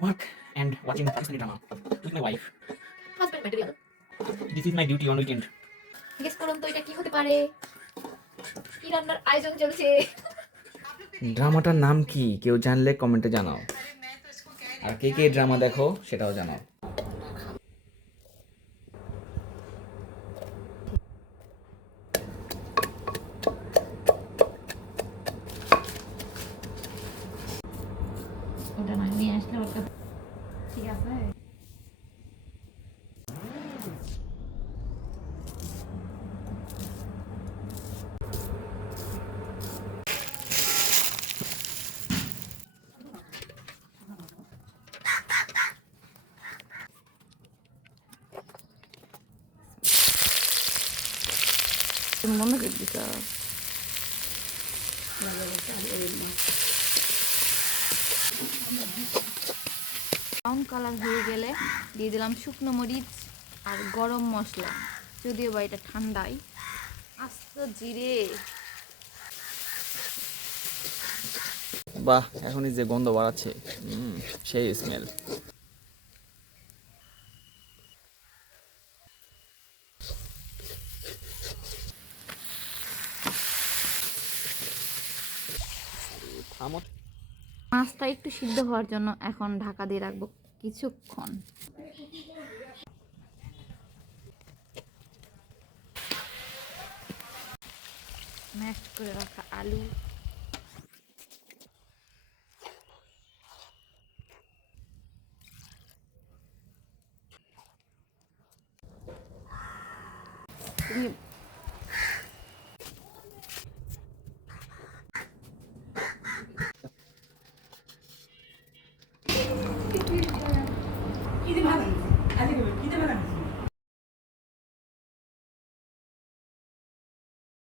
work and watching Pakistani drama? With my wife. Husband material This is my duty on weekend. Guess করুন তো এটা কি হতে পারে? কি রান্নার আয়োজন চলছে? ড্রামাটার নাম কি? কেউ জানলে কমেন্টে জানাও। আর কে কে ড্রামা দেখো সেটাও জানাও। ওটা না নিয়ে আসলে ওটা ঠিক আছে মনোযোগ দিতে Brown colour হয়ে গেলে দিয়ে দিলাম শুকনো মরিচ আর গরম মশলা। যদিও বা এটা ঠান্ডাই। আস্ত জিরে। বাহ এখনই যে গন্ধ বাড়াচ্ছে। সেই স্মেল থামো। মাছটা একটু সিদ্ধ হওয়ার জন্য এখন ঢাকা দিয়ে রাখব কিছুক্ষণ। ম্যাশ করে রাখা আলু। তুমি 이름만 하는 거. 아니, 이름만 하는 거.